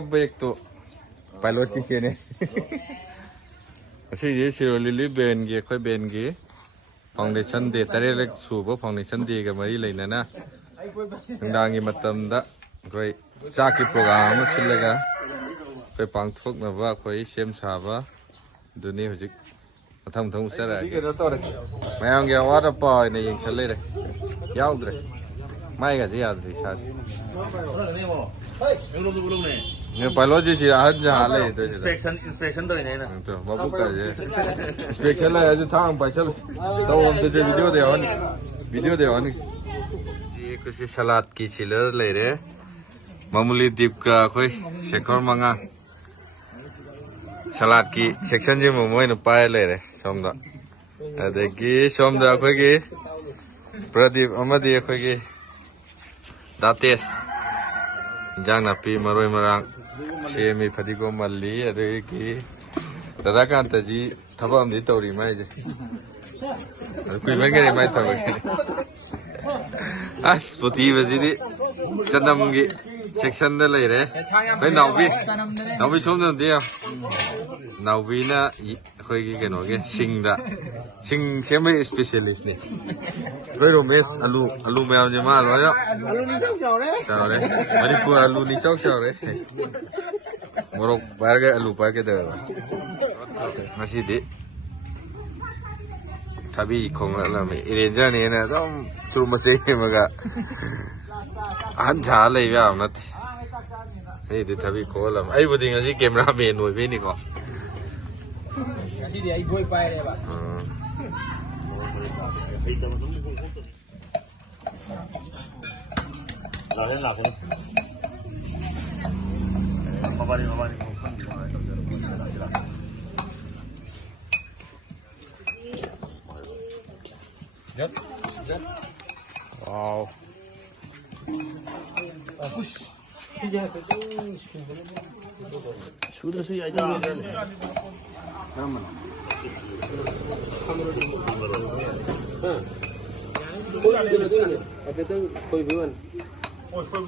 proyecto pilot ki kene asi ye siro lili ben ge khoi ben ge foundation de tare lek su bo foundation de ga mari leina na nangdang gi matam da khoi cha ki program ma silaga khoi pangthok na ba khoi sem sa ba duni hojik matham thong sara mayang ge water boy ne yeng chale re yaudre mai ga ji yadri sa ne biology si ahad ja le to inspection to ne na to babu ka je inspection la je thang pa chal to on de video de on ये कुछ सलाद की chiller ले रहे मामूली दीप का कोई शेखर मंगा सलाद की सेक्शन जी मोमोई न पाए ले रहे सोमदा अदेगी सोमदा कोई की प्रदीप अमदी कोई की दातेस जांग नापी मरोई मरांग सेमी फदिगो मल्ली अदेगी दादा कांता जी थबम दी तौरी माई जे कोई बंगे माई थबक as putih bajidi sanamgi section da lai re bai naubi chom na dia naubi na khoi gi keno ge sing semai specialist ni roi romes alu mayam je ma ro yo alu ni chau re mari pu alu ni chau re morok bar ge alu pa ke da masi di tabi khong la me ranger ne na dom churu ma se ma ga an ja lai ya na ei de tabi ko la ai bu ding asi camera me noi be ni ko asi di ai boy pai re ba la len la ko mabari Jat. Wow. Push. Sudah sih aja. Nama. Apa tu koi bukan?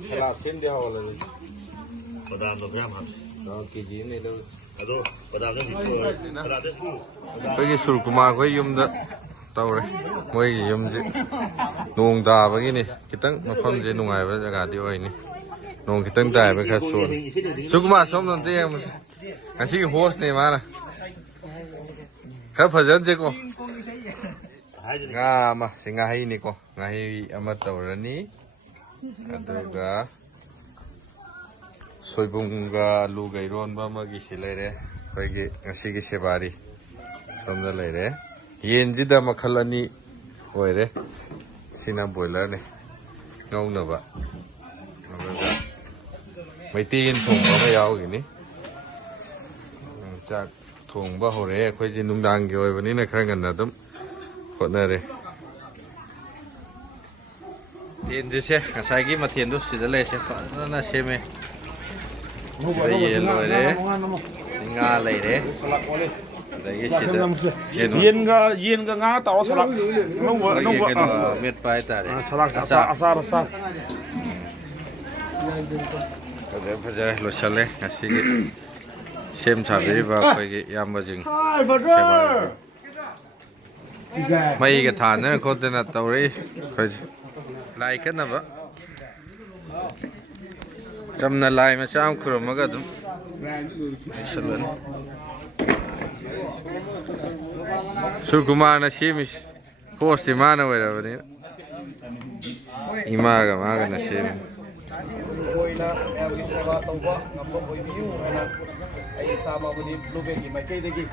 Salat sen dia awal ni. Padam tu berapa? KG ni tu. Aduh, padam tu itu. Pergi surkuma koi yum dah. Tau re moi yum ji nong da ba gi ni kitang mafam je nungai ba jaga di oi ni nong kitang dai ba kha chon sukuma som non te am asi host ne ma na kha phajan je ko nga ma singa hai ni ko nga hi ama taw ra ni adaga soibung ga lu gai ron ba ma gi silai re khoi gi asi gi sebari som da lai re yen da makhal ani oire sina boiler ne ngau na ba mai tin thong ba ma yaw gi ni chak thong ba hore khoi ji nung dang gi oi ba ni na khara ngan na dum hotna re yen ji se ngasai gi ma thien du si da le se fa na se me ye loi re nga lai re yen ga nga taw salak nong met pai ta re salak asa kade phaja lo chale asi gi sem chabe ba khoi gi yam ba jing mai ga than na khot na taw re khoi lai kan na ba chamna lai ma cham khuro ma ga dum salan Sukumar na shemish course mana wera bani imaga maga na shem oina every seva tawba ngam boy biu ana ai sama bani blueberry mai kai degi